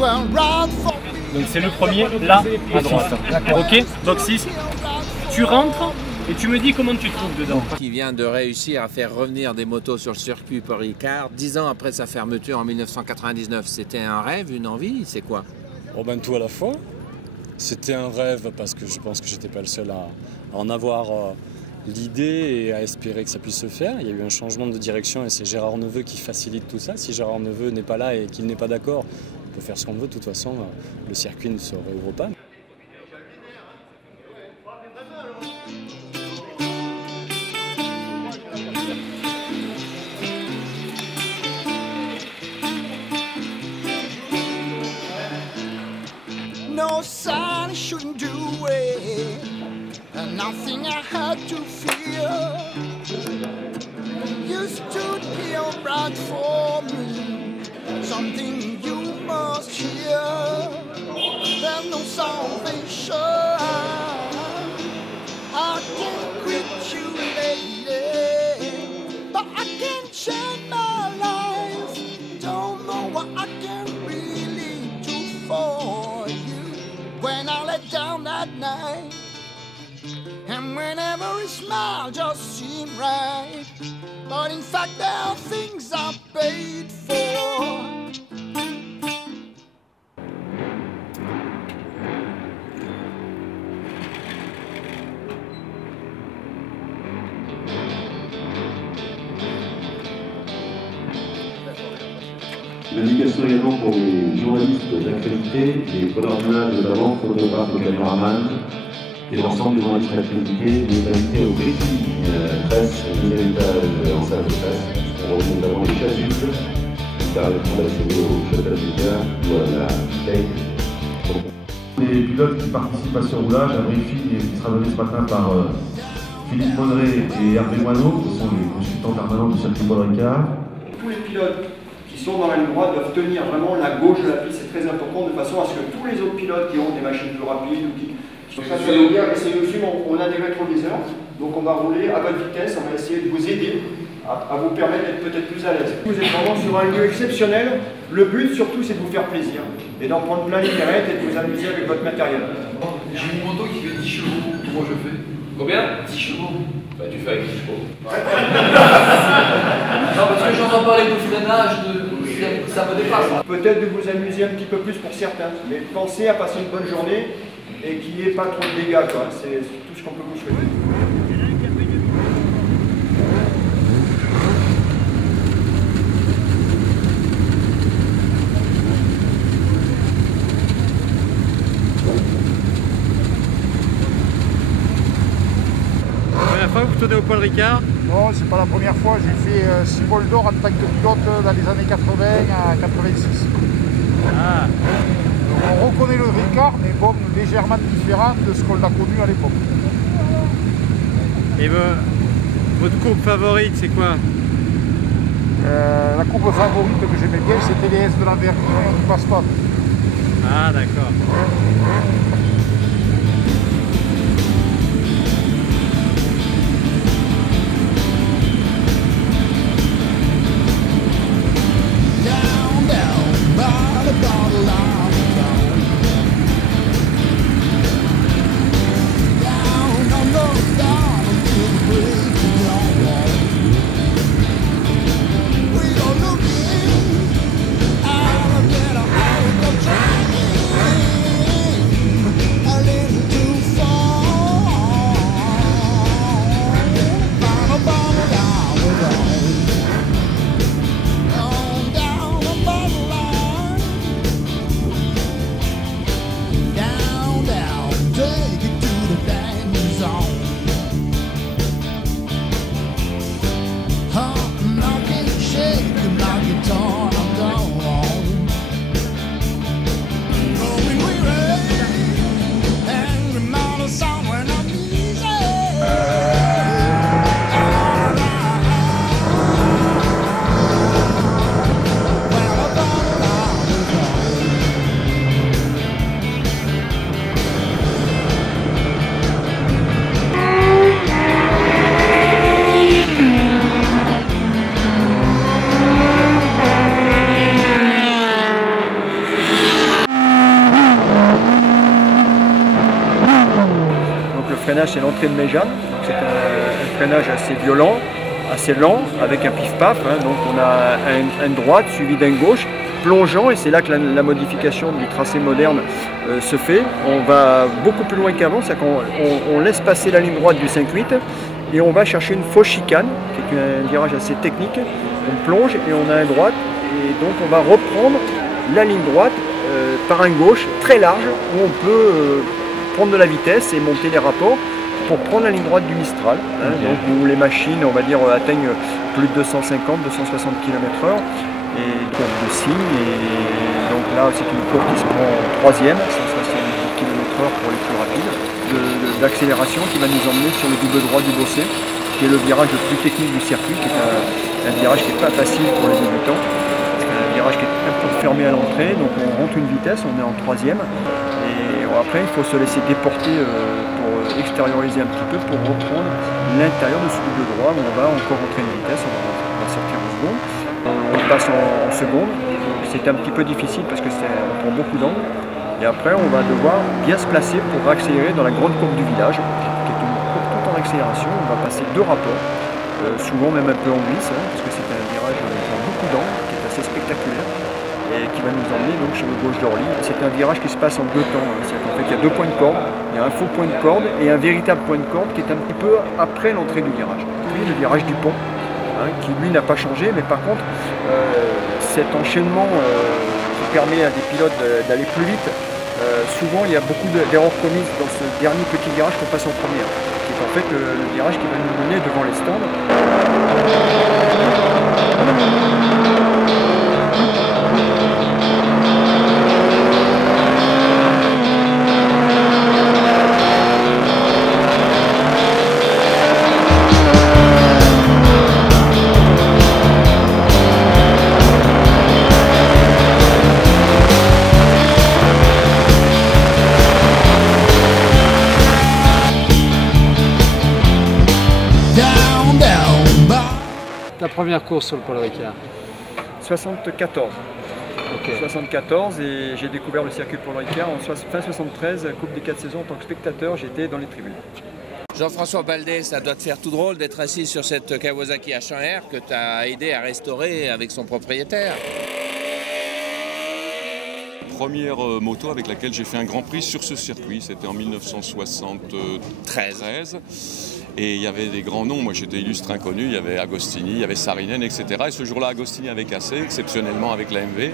Donc c'est le premier, là, à droite. Ok, box 6. Tu rentres et tu me dis comment tu te trouves dedans. Qui vient de réussir à faire revenir des motos sur le circuit Paul Ricard 10 ans après sa fermeture en 1999. C'était un rêve, une envie, c'est quoi? Oh ben tout à la fois. C'était un rêve parce que je pense que j'étais pas le seul à en avoir l'idée et à espérer que ça puisse se faire. Il y a eu un changement de direction et c'est Gérard Neveu qui facilite tout ça. Si Gérard Neveu n'est pas là et qu'il n'est pas d'accord, on peut faire ce qu'on veut. De toute façon, le circuit ne se réouvre pas. No sign I shouldn't do it, and nothing I had to fear. You stood here right for me, something you must hear. There's no salvation, I can't quit you, lady, but I can change my life. Don't know what I can really do for you when I let down that night, and whenever a smile just seemed right, but in fact there are things I paid for. Une indication également pour les journalistes accrédités, les preneurs d'images notamment, photographes et caméramans, et l'ensemble des journalistes accrédités, les invités au Petit Presse, deuxième étage en salle de presse. On retrouve notamment les chasubles qui permettront d'accéder au shuttle du gars ou à la tape. Les pilotes qui participent à ce roulage, un briefing qui sera donné ce matin par Philippe Monnet et Hervé Moineau, qui sont les consultants permanents du circuit Paul Ricard. Tous les pilotes qui sont dans la ligne droite doivent tenir vraiment la gauche de la piste, c'est très important, de façon à ce que tous les autres pilotes qui ont des machines plus rapides ou qui... Donc ça veut dire, et c'est aussi, on a des rétroviseurs, donc on va rouler à votre vitesse, on va essayer de vous aider à vous permettre d'être peut-être plus à l'aise. Vous êtes vraiment sur un lieu exceptionnel, le but surtout c'est de vous faire plaisir, et d'en prendre plein les mirettes et de vous amuser avec votre matériel. J'ai une moto qui fait 10 chevaux, comment je fais? Combien? 10 chevaux. Bah tu fais avec 10 chevaux. Non parce que j'entends parler de freinage, ça me dépasse. Peut-être de vous amuser un petit peu plus pour certains, mais pensez à passer une bonne journée et qu'il n'y ait pas trop de dégâts, quoi. C'est tout ce qu'on peut vous souhaiter. Première fois que vous tournez au Paul Ricard? Non, c'est pas la première fois. J'ai fait 6 vols d'or en tant que pilote dans les années 80 à 86. Ah. On reconnaît le Ricard, mais bon, légèrement différent de ce qu'on a connu à l'époque. Et votre courbe favorite, c'est quoi? La courbe favorite que j'aimais bien, c'était les S de l'envergure du passe-pas. Ah, d'accord. freinage, c'est l'entrée de Méjeanne. C'est un freinage assez violent, assez lent, avec un pif-paf. Hein. Donc on a une droite suivie d'un gauche, plongeant, et c'est là que la modification du tracé moderne se fait. On va beaucoup plus loin qu'avant, c'est-à-dire qu'on laisse passer la ligne droite du 5-8 et on va chercher une fausse chicane, qui est un virage assez technique. On plonge et on a une droite, et donc on va reprendre la ligne droite par un gauche très large, où on peut prendre de la vitesse et monter les rapports pour prendre la ligne droite du Mistral, hein, donc où les machines, on va dire, atteignent plus de 250, 260 km/h. Et courbe de signe, et donc là c'est une courbe qui se prend en troisième, 170 km/h pour les plus rapides, d'accélération qui va nous emmener sur le double droit du Bossé, qui est le virage le plus technique du circuit, qui est un virage qui n'est pas facile pour les débutants. C'est un virage qui est un peu fermé à l'entrée, donc on rentre une vitesse, on est en troisième, et après il faut se laisser déporter pour extérioriser un petit peu, pour reprendre l'intérieur de ce double droit, où on va encore rentrer une vitesse, on va sortir en seconde. On passe en seconde, c'est un petit peu difficile parce qu'on prend beaucoup d'angles, et après on va devoir bien se placer pour accélérer dans la grande courbe du village, qui est une courbe tout en accélération. On va passer deux rapports, souvent même un peu en glisse, hein, parce que c'est un virage avec beaucoup d'angles, qui est assez spectaculaire, et qui va nous emmener donc sur le gauche d'Orly. C'est un virage qui se passe en deux temps, hein. C'est qu'en fait il y a deux points de corde, il y a un faux point de corde et un véritable point de corde qui est un petit peu après l'entrée du virage. Puis le virage du pont, qui lui n'a pas changé, mais par contre cet enchaînement qui permet à des pilotes d'aller plus vite, souvent il y a beaucoup d'erreurs commises dans ce dernier petit virage qu'on passe en première, qui est en fait le virage qui va nous mener devant les stands. La première course sur le Paul Ricard? 74. Okay. 74, et j'ai découvert le circuit Paul Ricard en fin 73, Coupe des 4 saisons en tant que spectateur, j'étais dans les tribunes. Jean-François Baldé, ça doit te faire tout drôle d'être assis sur cette Kawasaki H1R que tu as aidé à restaurer avec son propriétaire. Première moto avec laquelle j'ai fait un Grand Prix sur ce circuit, c'était en 1973. Et il y avait des grands noms, moi j'étais illustre inconnu, il y avait Agostini, il y avait Saarinen, etc. Et ce jour-là, Agostini avait cassé, exceptionnellement avec la MV.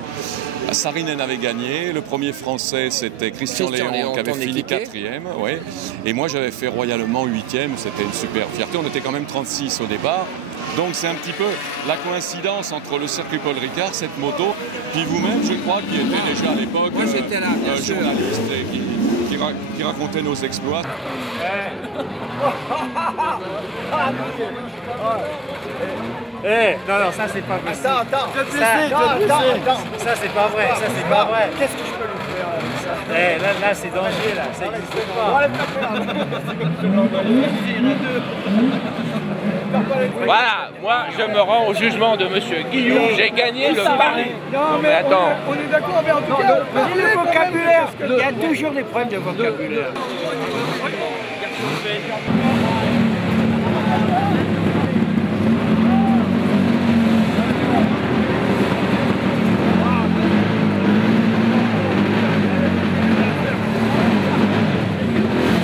Saarinen avait gagné, le premier français c'était Christian Léon qui avait fini 4e. Ouais. Et moi j'avais fait royalement 8e, c'était une super fierté, on était quand même 36 au départ. Donc c'est un petit peu la coïncidence entre le circuit Paul Ricard, cette moto, puis vous-même je crois qui était déjà à l'époque journaliste et qui racontait nos exploits. Non, ça c'est pas vrai. Attends. Ça c'est pas vrai, ça c'est pas vrai. Qu'est-ce que je peux lui faire? Là c'est danger, là, ça n'existe pas. Voilà, moi je me rends au jugement de monsieur Guillaume, j'ai gagné le pari. Non mais attends. On est d'accord, mais en tout cas, le vocabulaire, il y a toujours des problèmes de vocabulaire.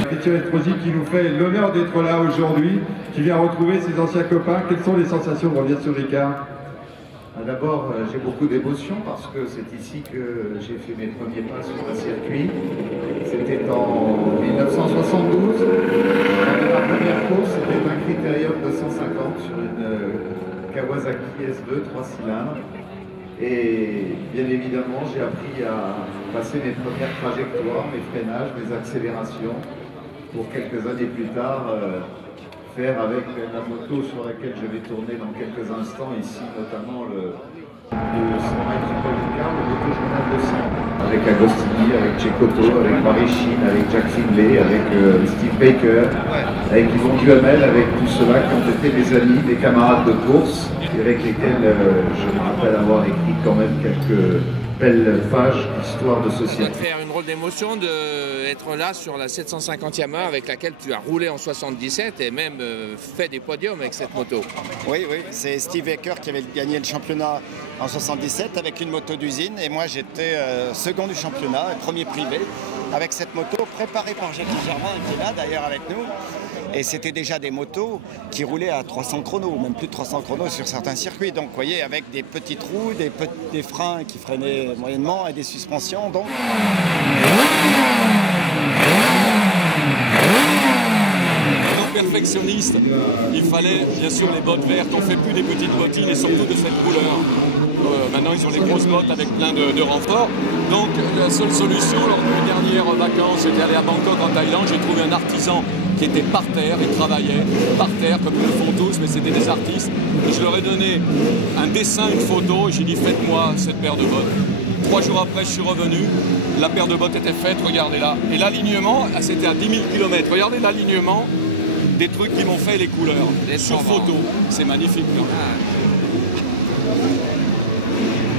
Christian Estrosi qui nous fait l'honneur d'être là aujourd'hui, qui vient retrouver ses anciens copains. Quelles sont les sensations de revenir sur Ricard? D'abord, j'ai beaucoup d'émotion parce que c'est ici que j'ai fait mes premiers pas sur un circuit. C'était en 1972. Ma première course, c'était un Critérium 250 sur une Kawasaki S2 3 cylindres. Et bien évidemment, j'ai appris à passer mes premières trajectoires, mes freinages, mes accélérations, pour quelques années plus tard faire avec la moto sur laquelle je vais tourner dans quelques instants, ici notamment le 100 mètres Paul Ricard, le moto journal de 100, avec Agostini, avec Cecotto, avec Marie-Chine, avec Jack Findlay, avec Steve Baker, avec Yvon Duhamel, avec tous ceux-là qui ont été mes amis, mes camarades de course, et avec lesquels je me rappelle avoir écrit quand même quelques belle page d'histoire de Ça société. doit te faire une drôle d'émotion d'être là sur la 750e heure avec laquelle tu as roulé en 77 et même fait des podiums avec cette moto. Oui, c'est Steve Ecker qui avait gagné le championnat en 77 avec une moto d'usine et moi j'étais second du championnat, premier privé avec cette moto préparée par Jackie Germain qui est là d'ailleurs avec nous. Et c'était déjà des motos qui roulaient à 300 chronos, même plus de 300 chronos sur certains circuits. Donc vous voyez, avec des petits trous, des freins qui freinaient moyennement et des suspensions. Donc... Perfectionniste, il fallait bien sûr les bottes vertes, on ne fait plus des petites bottines et surtout de cette couleur. Maintenant ils ont les grosses bottes avec plein de renforts. Donc la seule solution lors de mes dernières vacances, j'étais allé à Bangkok en Thaïlande, j'ai trouvé un artisan qui était par terre, il travaillait par terre comme ils le font tous, mais c'était des artistes. Et je leur ai donné un dessin, une photo et j'ai dit faites-moi cette paire de bottes. 3 jours après je suis revenu, la paire de bottes était faite, regardez là. Et l'alignement, c'était à 10 000 km, regardez l'alignement. Des trucs qui m'ont fait les couleurs, sur photo, c'est magnifique.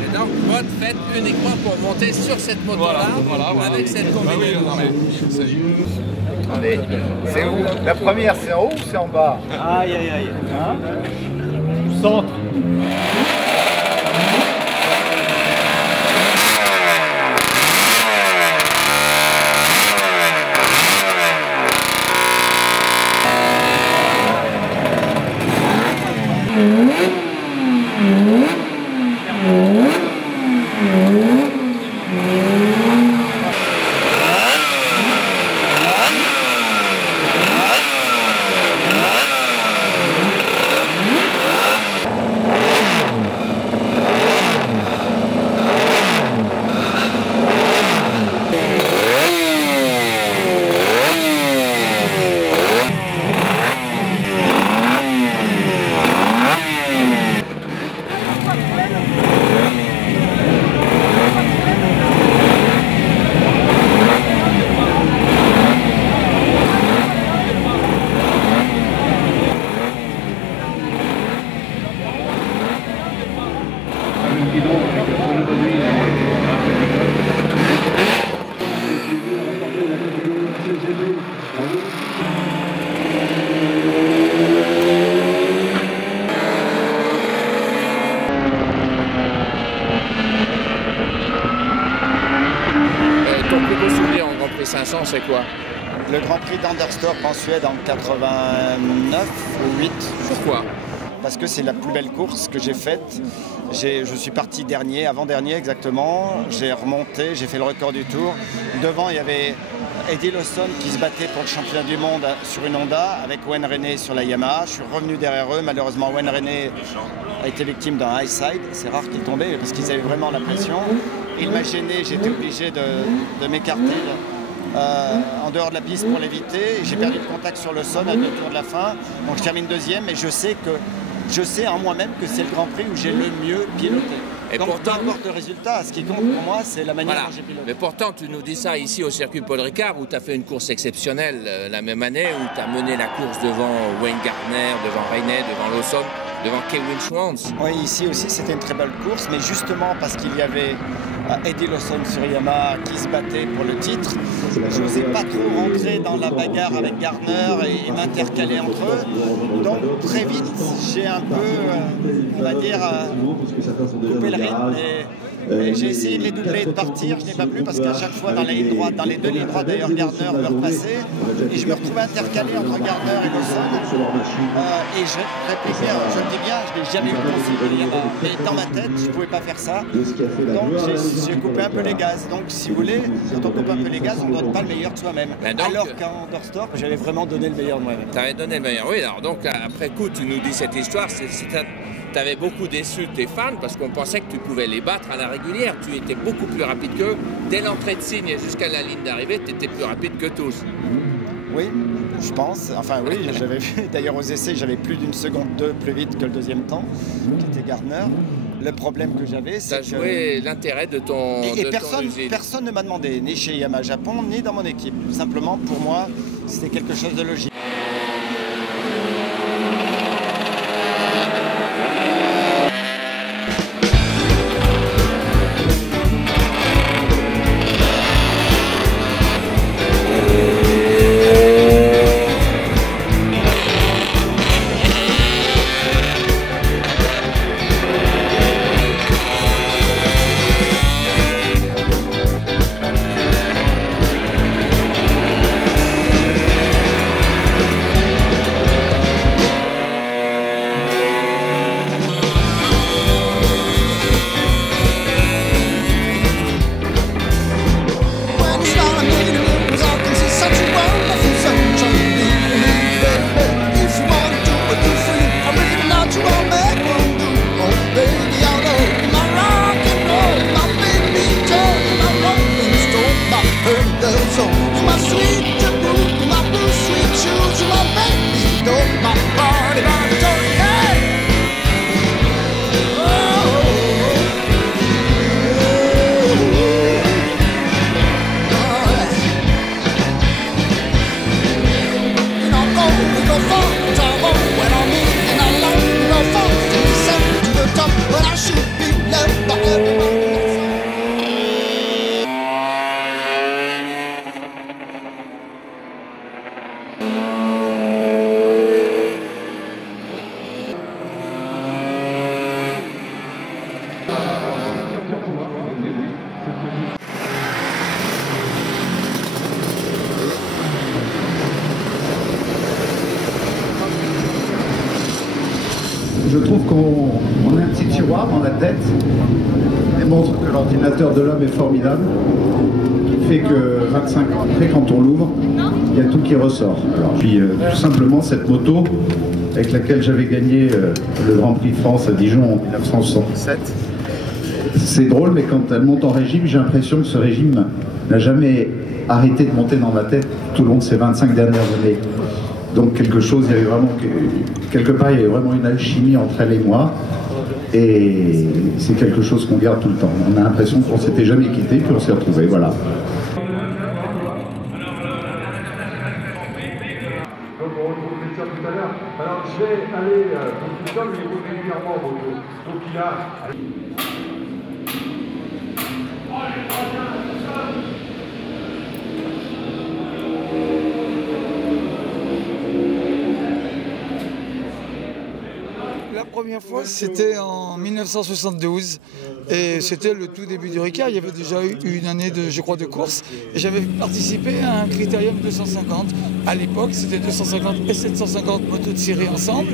Et donc, bottes faites uniquement pour monter sur cette moto-là, voilà. Avec cette combinaison. Allez, c'est où? La première, c'est en haut ou c'est en bas? Aïe, aïe, aïe. Hein? Centre. Ton plus beau souvenir en Grand Prix 500, c'est quoi? Le Grand Prix d'Anderstorp en Suède en 89 ou 8. Pourquoi? Parce que c'est la plus belle course que j'ai faite. Je suis parti dernier, avant-dernier exactement. J'ai remonté, j'ai fait le record du tour. Devant, il y avait Eddie Lawson qui se battait pour le championnat du monde sur une Honda avec Wayne Rainey sur la Yamaha. Je suis revenu derrière eux. Malheureusement, Wayne Rainey a été victime d'un high side. C'est rare qu'il tombait parce qu'ils avaient vraiment la pression. Il m'a gêné, j'étais obligé de m'écarter en dehors de la piste pour l'éviter. J'ai perdu le contact sur le sol à 2 tours de la fin. Donc je termine deuxième et je sais en moi-même que c'est le Grand Prix où j'ai le mieux piloté. Et donc pourtant, peu importe le résultat, ce qui compte pour moi, c'est la manière dont j'ai piloté. Mais pourtant, tu nous dis ça ici au circuit Paul Ricard, où tu as fait une course exceptionnelle la même année, où tu as mené la course devant Wayne Gardner, devant Rainey, devant Lawson, devant Kevin Schwantz. Oui, ici aussi, c'était une très belle course, mais justement parce qu'il y avait Eddie Lawson sur Yamaha qui se battait pour le titre, je n'osais pas trop rentrer dans la bagarre avec Gardner et m'intercaler entre eux. Donc très vite, j'ai un peu, on va dire, coupé le rythme. Et j'ai essayé de les doubler et de partir, je n'ai pas pu parce qu'à chaque fois dans la ligne droite, dans les 2 lignes droites d'ailleurs, Gardner me repassait et je me retrouvais intercalé entre Gardner et Lawson. Et je répliquais, je le dis bien, je n'ai jamais eu le consigne, mais dans ma tête, je ne pouvais pas faire ça. Donc j'ai coupé un peu les gaz. Donc si vous voulez, quand on coupe un peu les gaz, on ne donne pas le meilleur de soi-même. Alors qu'en Anderstorp, j'avais vraiment donné le meilleur de moi-même. Tu avais donné le meilleur, oui. Alors donc après coup, tu nous dis cette histoire, tu avais beaucoup déçu tes fans parce qu'on pensait que tu pouvais les battre à la régulière. Tu étais beaucoup plus rapide qu'eux. Dès l'entrée de signe et jusqu'à la ligne d'arrivée, tu étais plus rapide que tous. Oui, je pense. Enfin oui, j'avais vu. D'ailleurs aux essais, j'avais plus d'1 seconde 2 plus vite que le deuxième temps, qui était Gardner. Le problème que j'avais, c'est que... Tu as joué l'intérêt de ton personne ne m'a demandé, ni chez Yamaha Japon, ni dans mon équipe. Simplement, pour moi, c'était quelque chose de logique. girl. So you're my sweet taboo, you're my blue sweet shoes, you're my baby doll, my party doll. Hey! Je trouve qu'on a un petit tiroir dans la tête et montre que l'ordinateur de l'homme est formidable, qui fait que 25 ans après, quand on l'ouvre, il y a tout qui ressort. Alors, puis tout simplement cette moto avec laquelle j'avais gagné le Grand Prix de France à Dijon en 1977. C'est drôle, mais quand elle monte en régime, j'ai l'impression que ce régime n'a jamais arrêté de monter dans ma tête tout au long de ces 25 dernières années. Donc quelque chose, il y avait vraiment, quelque part, il y avait vraiment une alchimie entre elle et moi. Et c'est quelque chose qu'on garde tout le temps. On a l'impression qu'on ne s'était jamais quitté, puis on s'est retrouvés, voilà. Donc on retrouve Christian tout à l'heure. Alors je vais aller, donc Christian il est régulièrement en moto. Donc il a... La première fois, c'était en 1972 et c'était le tout début du Ricard. Il y avait déjà eu une année de course et j'avais participé à un critérium 250. À l'époque, c'était 250 et 750 motos de série ensemble.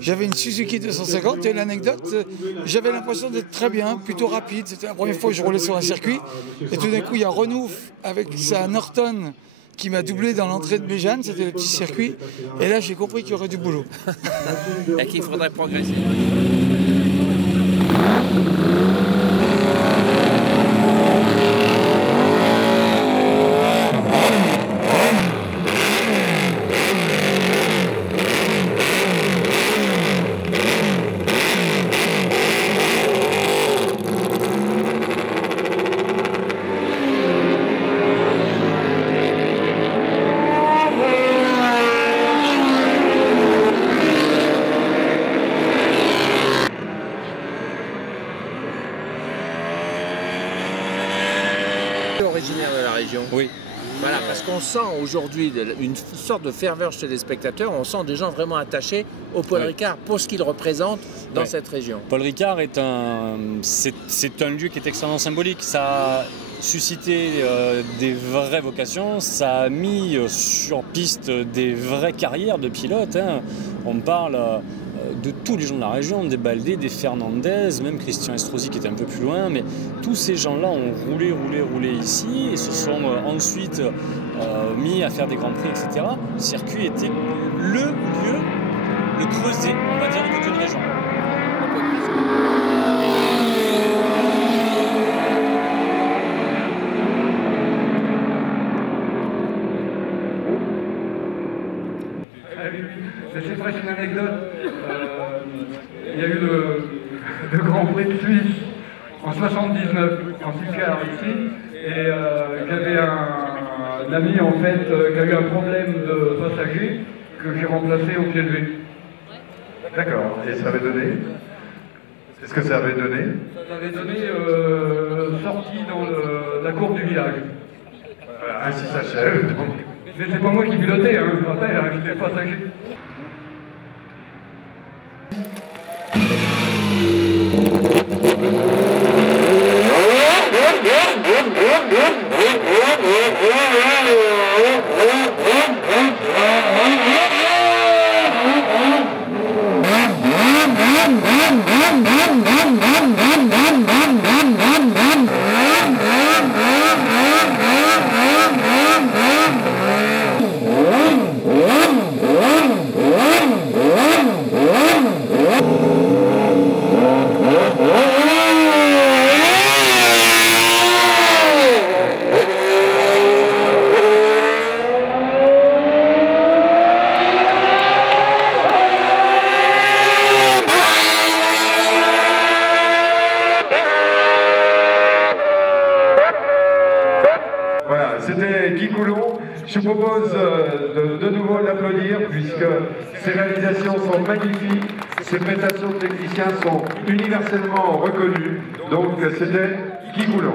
J'avais une Suzuki 250 et l'anecdote, j'avais l'impression d'être très bien, plutôt rapide. C'était la première fois que je roulais sur un circuit et tout d'un coup, il y a Renouf avec sa Norton qui m'a doublé dans l'entrée de Béjane, c'était le petit circuit, et là j'ai compris qu'il y aurait du boulot. Et qu'il faudrait progresser. Originaire de la région. Oui. Voilà, parce qu'on sent aujourd'hui une sorte de ferveur chez les spectateurs, on sent des gens vraiment attachés au Paul Ricard pour ce qu'il représente dans cette région. Paul Ricard c'est un lieu qui est extrêmement symbolique. Ça a suscité des vraies vocations, ça a mis sur piste des vraies carrières de pilotes. Hein. On parle de tous les gens de la région, des Baldé, des Fernandez, même Christian Estrosi qui était un peu plus loin, mais tous ces gens-là ont roulé ici et se sont ensuite mis à faire des grands prix, etc. Le circuit était le lieu, le creuset, on va dire, de toute une région. C'est presque une anecdote. Il y a eu le Grand Prix de Suisse en 79 en Sicard ici, et j'avais un ami en fait qui a eu un problème de passager que j'ai remplacé au pied levé. D'accord. Et ça avait donné? Qu'est-ce que ça avait donné? Ça avait donné sortie dans la cour du village. Voilà, ainsi s'achève. Mais c'est pas moi qui pilotais, hein, j'étais passager. c'est Guy Coulon. Je vous propose de nouveau l'applaudir puisque ses réalisations sont magnifiques, ses prestations de techniciens sont universellement reconnues. Donc c'était Guy Coulon.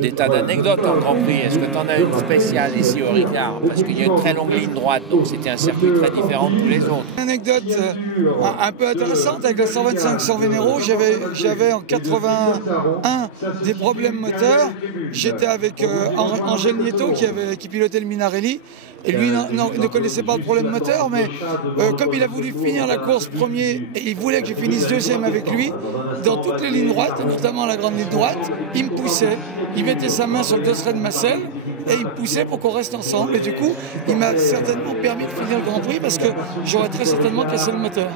Des tas d'anecdotes en Grand Prix. Est-ce que tu en as une spéciale ici au Ricard? Parce qu'il y a une très longue ligne droite, donc c'était un circuit très différent de tous les autres. Une anecdote un peu intéressante avec la 125 San Venero. J'avais en 81 des problèmes moteurs. J'étais avec Angel Nieto qui pilotait le Minarelli. Et lui ne connaissait pas le problème moteur, mais comme il a voulu finir la course premier et il voulait que je finisse deuxième avec lui, dans toutes les lignes droites, notamment la grande ligne droite, il me poussait. Il mettait sa main sur le dosseret de ma selle et il me poussait pour qu'on reste ensemble. Et du coup, il m'a certainement permis de finir le Grand Prix parce que j'aurais très certainement cassé le moteur.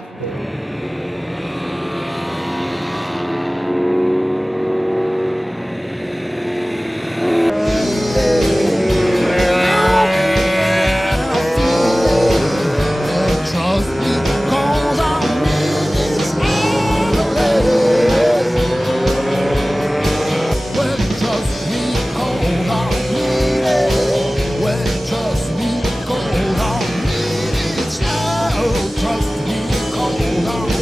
Trust me, cold on.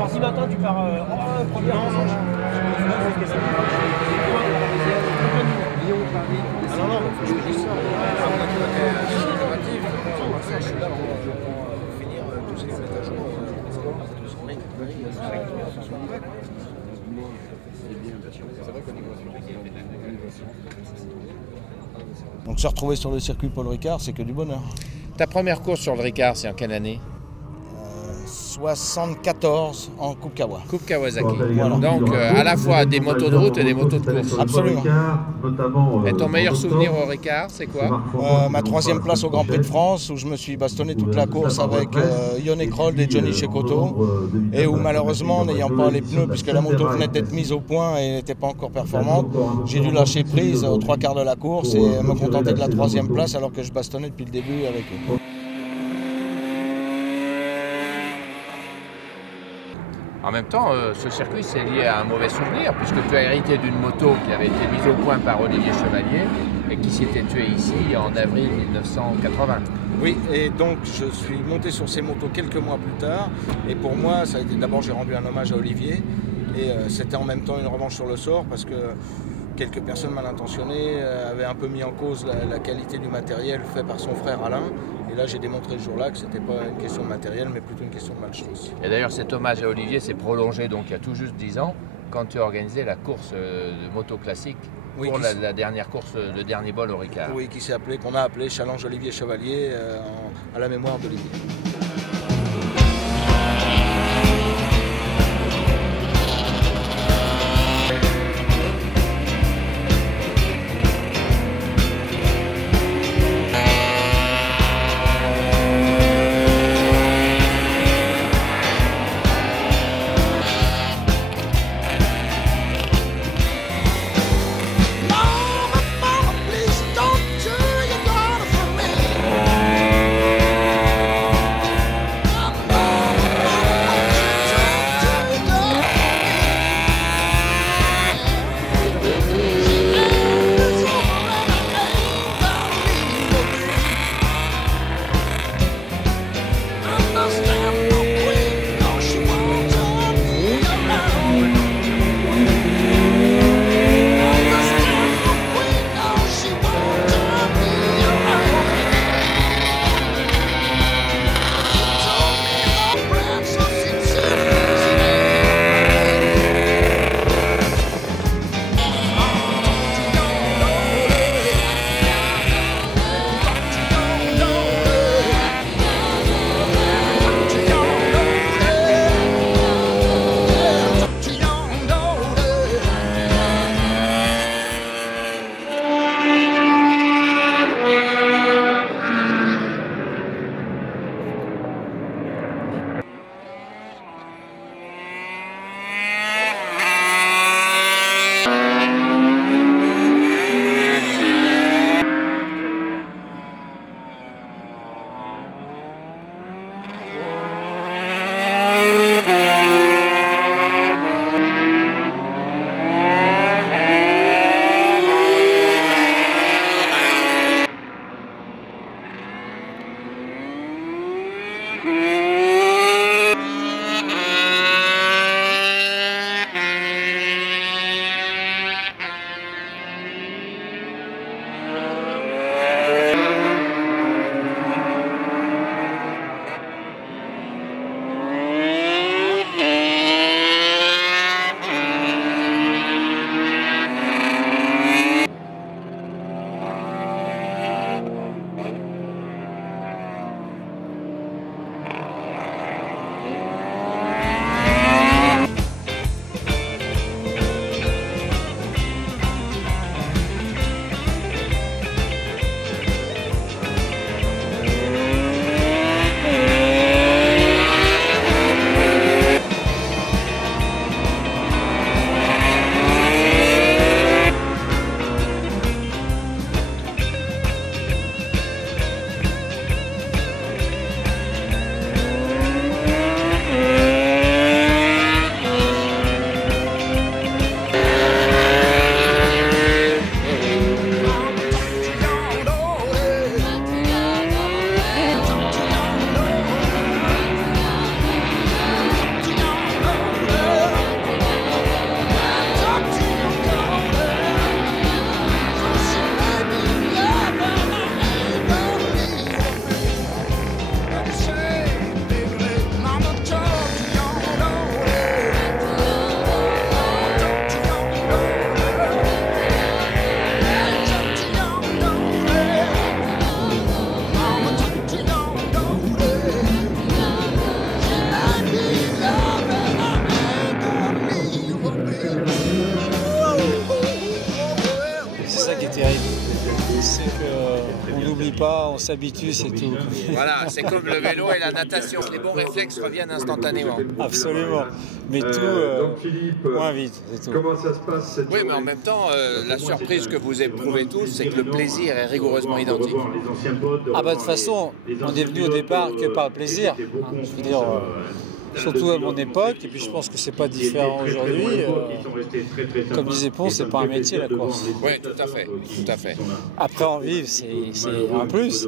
Mardi matin, tu pars première ensemble. Ah non, non, faut que je te dise ça. Je suis là pour finir tout ce qui est à jour. Donc se retrouver sur le circuit Paul Ricard, c'est que du bonheur. Ta première course sur le Ricard, c'est en quelle année? 74 en Coupe Kawa. Coupe Kawasaki. Voilà. Donc à la fois des motos de route et des motos de course. Absolument. Et ton meilleur souvenir au Ricard, c'est quoi? Ma 3e place au Grand Prix de France, où je me suis bastonné toute la course avec Yone Kroll et Johnny Cecotto, et où malheureusement, n'ayant pas les pneus, puisque la moto venait d'être mise au point et n'était pas encore performante, j'ai dû lâcher prise aux 3/4 de la course et me contenter de la 3e place alors que je bastonnais depuis le début avec eux. En même temps, ce circuit, c'est lié à un mauvais souvenir, puisque tu as hérité d'une moto qui avait été mise au point par Olivier Chevalier et qui s'était tuée ici en avril 1980. Oui, et donc je suis monté sur ces motos quelques mois plus tard, et pour moi, ça a été d'abord, j'ai rendu un hommage à Olivier, et c'était en même temps une revanche sur le sort, parce que quelques personnes mal intentionnées avaient un peu mis en cause la qualité du matériel fait par son frère Alain. Et là, j'ai démontré ce jour-là que ce n'était pas une question de matériel, mais plutôt une question de malchance. Et d'ailleurs, cet hommage à Olivier s'est prolongé donc il y a tout juste 10 ans, quand tu as organisé la course de moto classique pour la dernière course, le dernier bol au Ricard. Oui, qu'on a appelé Challenge Olivier Chevalier à la mémoire d'Olivier. pas, on s'habitue, c'est tout. Voilà, c'est comme le vélo et la natation. Les bons réflexes reviennent instantanément. Absolument. Mais tout moins vite, c'est tout. Comment ça se passe cette Oui, mais en même temps, la surprise que vous éprouvez tous, c'est que le plaisir est rigoureusement identique. Ah bah de toute façon, on est venu au départ que par le plaisir. Je veux dire, surtout à mon époque, et puis je pense que c'est pas différent aujourd'hui. Comme disait Pons, c'est pas un métier la course. Oui, tout à fait, tout à fait. Après en vivre, c'est un plus,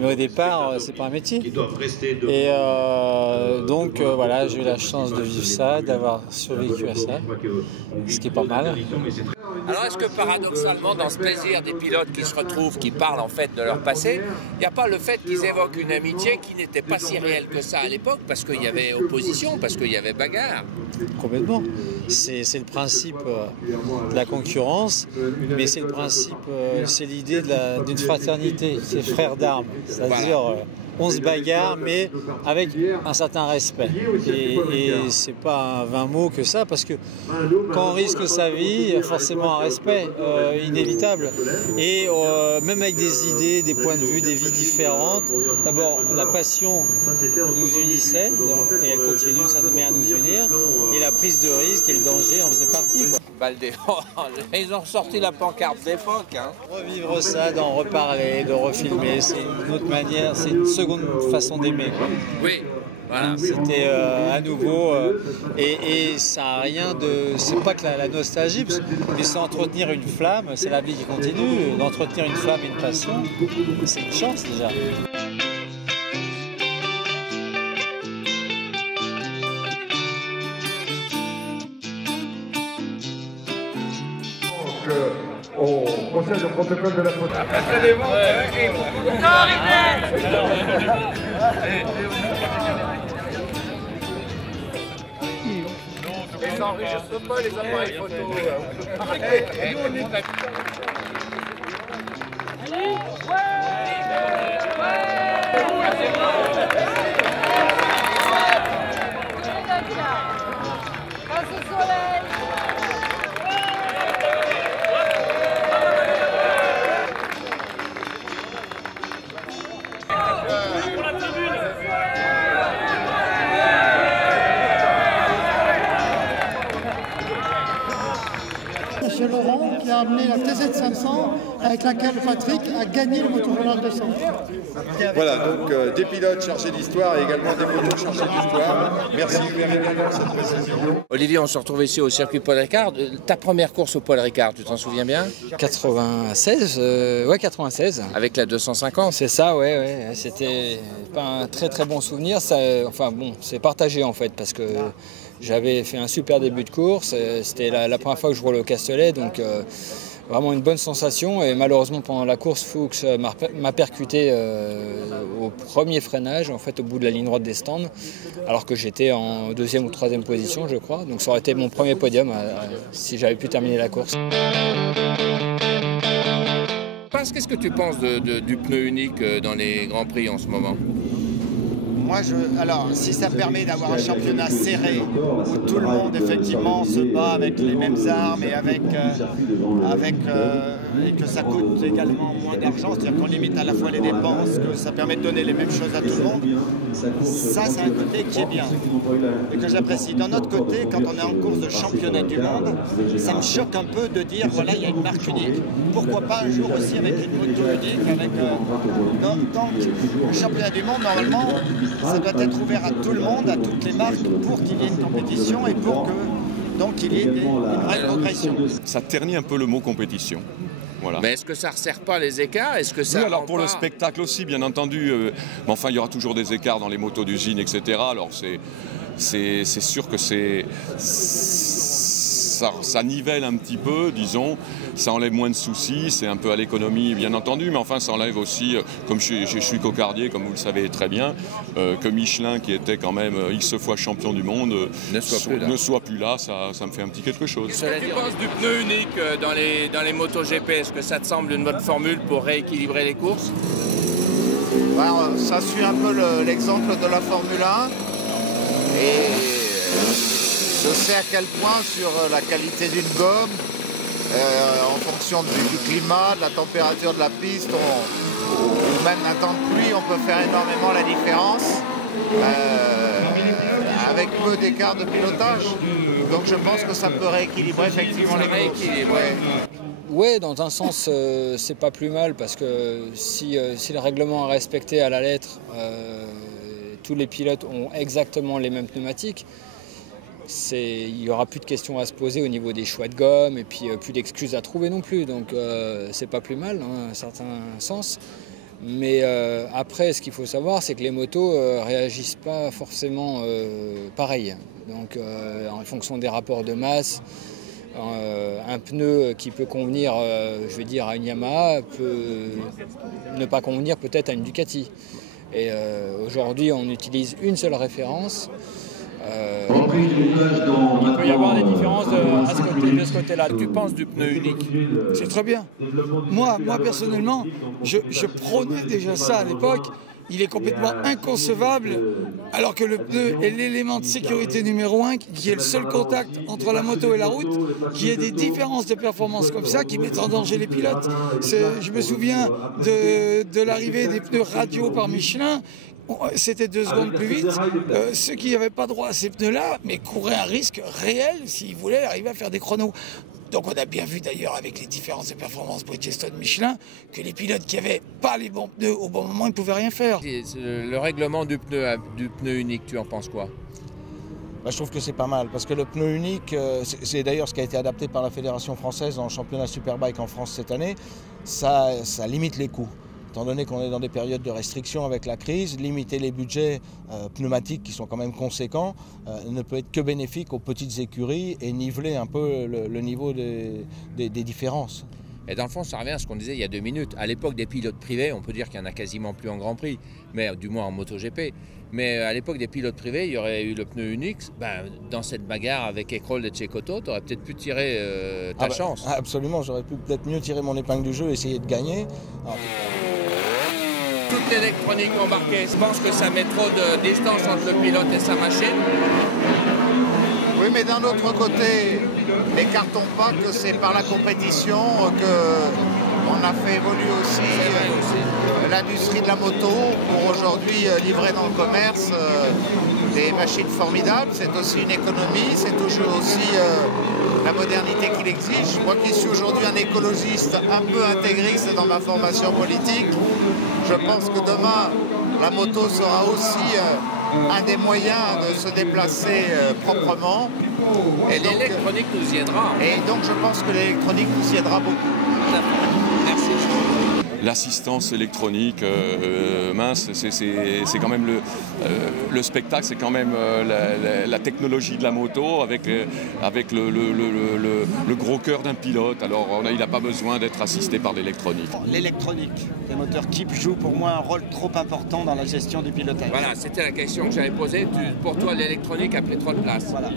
mais au départ, c'est pas un métier. Et donc voilà, j'ai eu la chance de vivre ça, d'avoir survécu à ça, ce qui est pas mal. Alors est-ce que paradoxalement, dans ce plaisir des pilotes qui se retrouvent, qui parlent en fait de leur passé, il n'y a pas le fait qu'ils évoquent une amitié qui n'était pas si réelle que ça à l'époque, parce qu'il y avait opposition, parce qu'il y avait bagarre? Complètement. C'est le principe de la concurrence, mais c'est le principe, c'est l'idée d'une fraternité, c'est frères d'armes. C'est-à-dire, on se bagarre, mais avec un certain respect. Et c'est pas un vain mot que ça, parce que quand on risque sa vie, il y a forcément un respect inévitable. Et même avec des idées, des points de vue, des vies différentes, d'abord la passion nous unissait, et elle continue certainement à nous unir, et la prise de risque et le danger en faisait partie. Ils ont sorti la pancarte d'époque. Hein. Revivre ça, d'en reparler, de refilmer, c'est une autre manière, c'est une seconde façon d'aimer. Oui. Voilà. C'était à nouveau, et ça n'a rien de... C'est pas que la nostalgie, mais c'est entretenir une flamme, c'est la vie qui continue, d'entretenir une flamme et une passion, c'est une chance déjà. On procède au protocole de la photo. Ils n'enregistrent pas les appareils photo. Monsieur Laurent qui a amené la TZ500 avec laquelle Patrick a gagné le Motojournal 200. Voilà, donc des pilotes chargés d'histoire et également des motos chargés d'histoire. Merci Hubert pour cette précision. Olivier, on se retrouve ici au circuit Paul Ricard. Ta première course au Paul Ricard, tu t'en souviens bien? 96, ouais 96. Avec la 250? C'est ça, ouais. C'était pas un très bon souvenir. Ça, enfin bon, c'est partagé en fait parce que j'avais fait un super début de course. C'était la première fois que je roulais au Castellet, donc vraiment une bonne sensation. Et malheureusement pendant la course, Fuchs m'a percuté au premier freinage, en fait au bout de la ligne droite des stands, alors que j'étais en deuxième ou troisième position, je crois. Donc ça aurait été mon premier podium si j'avais pu terminer la course. Qu'est-ce que tu penses du pneu unique dans les Grands Prix en ce moment? Moi, alors, si ça permet d'avoir un championnat serré, où tout le monde, effectivement, se bat avec les mêmes armes et et que ça coûte également moins d'argent, c'est-à-dire qu'on limite à la fois les dépenses, que ça permet de donner les mêmes choses à tout le monde, ça, c'est un côté qui est bien et que j'apprécie. D'un autre côté, quand on est en course de championnat du monde, ça me choque un peu de dire, voilà, il y a une marque unique. Pourquoi pas un jour aussi avec une moto unique, avec donc, le championnat du monde, normalement, ça doit être ouvert à tout le monde, à toutes les marques, pour qu'il y ait une compétition et pour que donc il y ait une vraie progression. Ça ternit un peu le mot compétition. Voilà. Mais est-ce que ça ne resserre pas les écarts? Est-ce que ça oui, alors pour le spectacle aussi, bien entendu. Mais enfin, il y aura toujours des écarts dans les motos d'usine, etc. Alors c'est sûr que ça nivelle un petit peu, disons, ça enlève moins de soucis, c'est un peu à l'économie bien entendu, mais enfin ça enlève aussi, comme je suis cocardier, comme vous le savez très bien, que Michelin, qui était quand même X fois champion du monde, ne soit plus là, ça me fait un petit quelque chose. Qu'est-ce que tu penses du pneu unique dans les motos GP? Est-ce que ça te semble une bonne formule pour rééquilibrer les courses? Alors, ça suit un peu l'exemple de la Formule 1 et je sais à quel point sur la qualité d'une gomme, en fonction du climat, de la température de la piste, on même un temps de pluie, on peut faire énormément la différence avec peu d'écart de pilotage. Donc je pense que ça peut rééquilibrer effectivement les courses. Ouais, dans un sens, c'est pas plus mal parce que si le règlement est respecté à la lettre, tous les pilotes ont exactement les mêmes pneumatiques. Il n'y aura plus de questions à se poser au niveau des choix de gomme et puis plus d'excuses à trouver non plus. Donc c'est pas plus mal dans un certain sens. Mais après, ce qu'il faut savoir, c'est que les motos réagissent pas forcément pareil. Donc en fonction des rapports de masse, un pneu qui peut convenir, je veux dire, à une Yamaha peut ne pas convenir peut-être à une Ducati. Et aujourd'hui, on utilise une seule référence. Il peut y avoir des différences de ce côté-là. Tu penses du pneu unique? C'est très bien. Moi personnellement, je prônais déjà ça à l'époque. Il est complètement inconcevable, alors que le pneu est l'élément de sécurité numéro 1, qui est le seul contact entre la moto et la route, qu'il y ait des différences de performance comme ça qui mettent en danger les pilotes. Je me souviens de l'arrivée des pneus radio par Michelin. C'était 2 secondes plus vite. Ceux qui n'avaient pas droit à ces pneus-là, mais couraient un risque réel s'ils voulaient arriver à faire des chronos. Donc on a bien vu d'ailleurs avec les différences de performance Bridgestone-Michelin que les pilotes qui n'avaient pas les bons pneus au bon moment, ils ne pouvaient rien faire. Le règlement du pneu unique, tu en penses quoi? Je trouve que c'est pas mal parce que le pneu unique, c'est d'ailleurs ce qui a été adapté par la Fédération française dans le championnat Superbike en France cette année, ça limite les coûts. Étant donné qu'on est dans des périodes de restriction avec la crise, limiter les budgets pneumatiques qui sont quand même conséquents ne peut être que bénéfique aux petites écuries et niveler un peu le niveau des différences. Et dans le fond, ça revient à ce qu'on disait il y a 2 minutes. À l'époque des pilotes privés, on peut dire qu'il n'y en a quasiment plus en Grand Prix, mais du moins en MotoGP. Mais à l'époque des pilotes privés, il y aurait eu le pneu unique. Dans cette bagarre avec Écrol et Cecotto, tu aurais peut-être pu tirer ta chance. Absolument, j'aurais pu peut-être mieux tirer mon épingle du jeu et essayer de gagner. Toute l'électronique embarquée, je pense que ça met trop de distance entre le pilote et sa machine. Oui, mais d'un autre côté, n'écartons pas que c'est par la compétition qu'on a fait évoluer aussi l'industrie de la moto pour aujourd'hui livrer dans le commerce des machines formidables. C'est aussi une économie, c'est toujours aussi la modernité qu'il exige. Moi qui suis aujourd'hui un écologiste un peu intégriste dans ma formation politique, je pense que demain, la moto sera aussi un des moyens de se déplacer proprement. Et l'électronique nous y aidera. Et donc je pense que l'électronique nous y aidera beaucoup. Merci. L'assistance électronique, mince, c'est quand même le spectacle, c'est quand même la technologie de la moto avec le gros cœur d'un pilote. Alors il n'a pas besoin d'être assisté par l'électronique. L'électronique, les moteurs Kip jouent pour moi un rôle trop important dans la gestion du pilotage. Voilà, c'était la question que j'avais posée. Pour toi, l'électronique a pris trop de place. Voilà.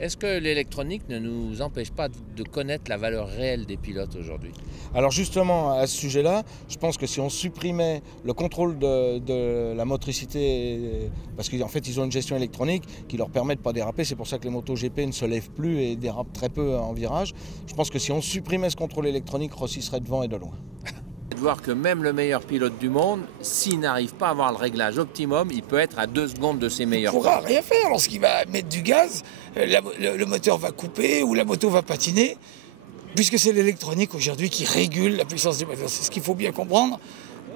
Est-ce que l'électronique ne nous empêche pas de connaître la valeur réelle des pilotes aujourd'hui? Alors justement, à ce sujet-là, je pense que si on supprimait le contrôle de la motricité, parce qu'en fait ils ont une gestion électronique qui leur permet de ne pas déraper, c'est pour ça que les motos GP ne se lèvent plus et dérapent très peu en virage. Je pense que si on supprimait ce contrôle électronique, Rossi serait devant et de loin. De voir que même le meilleur pilote du monde, s'il n'arrive pas à avoir le réglage optimum, il peut être à 2 secondes de ses meilleurs. Il ne pourra rien faire lorsqu'il va mettre du gaz, le moteur va couper ou la moto va patiner, puisque c'est l'électronique aujourd'hui qui régule la puissance du moteur. C'est ce qu'il faut bien comprendre.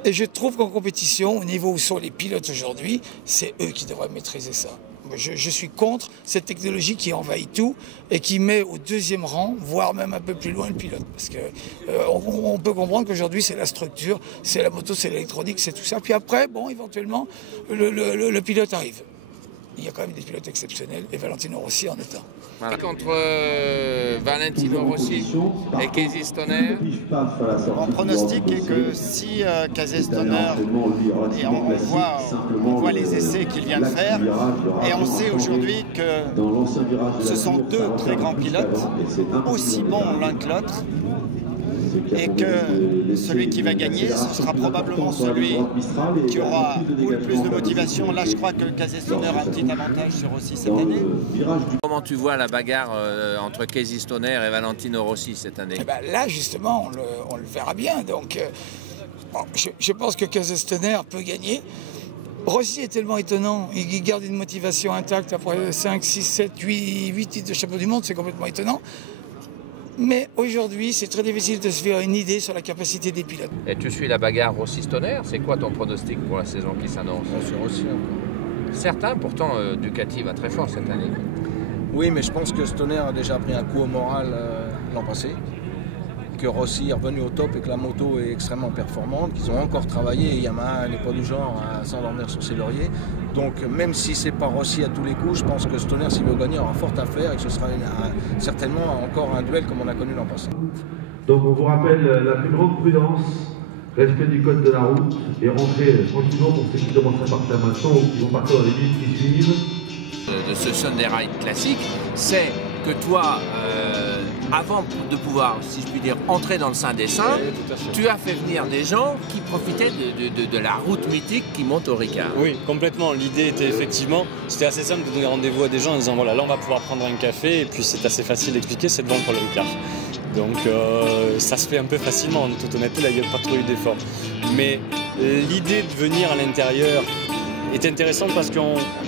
Et je trouve qu'en compétition, au niveau où sont les pilotes aujourd'hui, c'est eux qui devraient maîtriser ça. Je suis contre cette technologie qui envahit tout et qui met au 2e rang, voire même un peu plus loin le pilote. Parce qu'on peut comprendre qu'aujourd'hui c'est la structure, c'est la moto, c'est l'électronique, c'est tout ça. Puis après, bon, éventuellement, le pilote arrive. Il y a quand même des pilotes exceptionnels et Valentino Rossi en est un. Voilà. Contre Valentino Rossi et Casey Stoner. Mon pronostic est que si Casey Stoner, et on voit les essais qu'il vient de faire, et on sait aujourd'hui que ce sont 2 très grands pilotes, aussi bons l'un que l'autre, et que celui qui va gagner, ce sera probablement celui qui aura le plus de motivation. Là, je crois que Casey Stoner a un petit avantage sur Rossi cette année. Comment tu vois la bagarre entre Casey Stoner et Valentino Rossi cette année? Là, justement, on le verra bien. Donc, Bon, je pense que Stoner peut gagner. Rossi est tellement étonnant, il garde une motivation intacte après 5, 6, 7, 8 titres de champion du monde, c'est complètement étonnant. Mais aujourd'hui, c'est très difficile de se faire une idée sur la capacité des pilotes. Et tu suis la bagarre Rossi-Stoner, c'est quoi ton pronostic pour la saison qui s'annonce? Sur Rossi encore. Certains, pourtant, Ducati va très fort cette année. Oui, mais je pense que Stoner a déjà pris un coup au moral l'an passé, que Rossi est revenu au top et que la moto est extrêmement performante, qu'ils ont encore travaillé et Yamaha n'est pas du genre à s'endormir sur ses lauriers. Donc même si c'est pas Rossi à tous les coups, je pense que Stoner, s'il veut gagner, aura fort à faire et que ce sera certainement encore un duel comme on a connu l'an passé. Donc on vous rappelle la plus grande prudence, respect du code de la route et rentrer tranquillement pour ceux qui commencent à partir maintenant ou qui vont partir dans les minutes qui suivent. De ce Sunday Ride classique, c'est que toi, avant de pouvoir, si je puis dire, entrer dans le Saint des Saints, tu as fait venir des gens qui profitaient de la route mythique qui monte au Ricard. Oui, complètement. L'idée était effectivement, c'était assez simple de donner rendez-vous à des gens en disant voilà, là on va pouvoir prendre un café, et puis c'est assez facile d'expliquer, c'est devant pour le Ricard. Donc ça se fait un peu facilement, en toute honnêteté, là il n'y a pas trop eu d'effort. Mais l'idée de venir à l'intérieur est intéressante parce que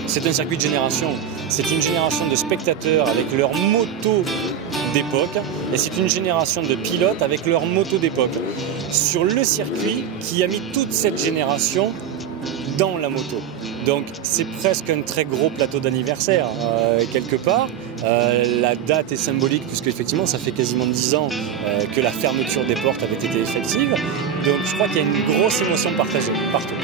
c'est un circuit de génération. C'est une génération de spectateurs avec leur moto d'époque et c'est une génération de pilotes avec leur moto d'époque. Sur le circuit qui a mis toute cette génération dans la moto. Donc c'est presque un très gros plateau d'anniversaire quelque part. La date est symbolique puisque effectivement ça fait quasiment 10 ans que la fermeture des portes avait été effective. Donc je crois qu'il y a une grosse émotion partagée partout.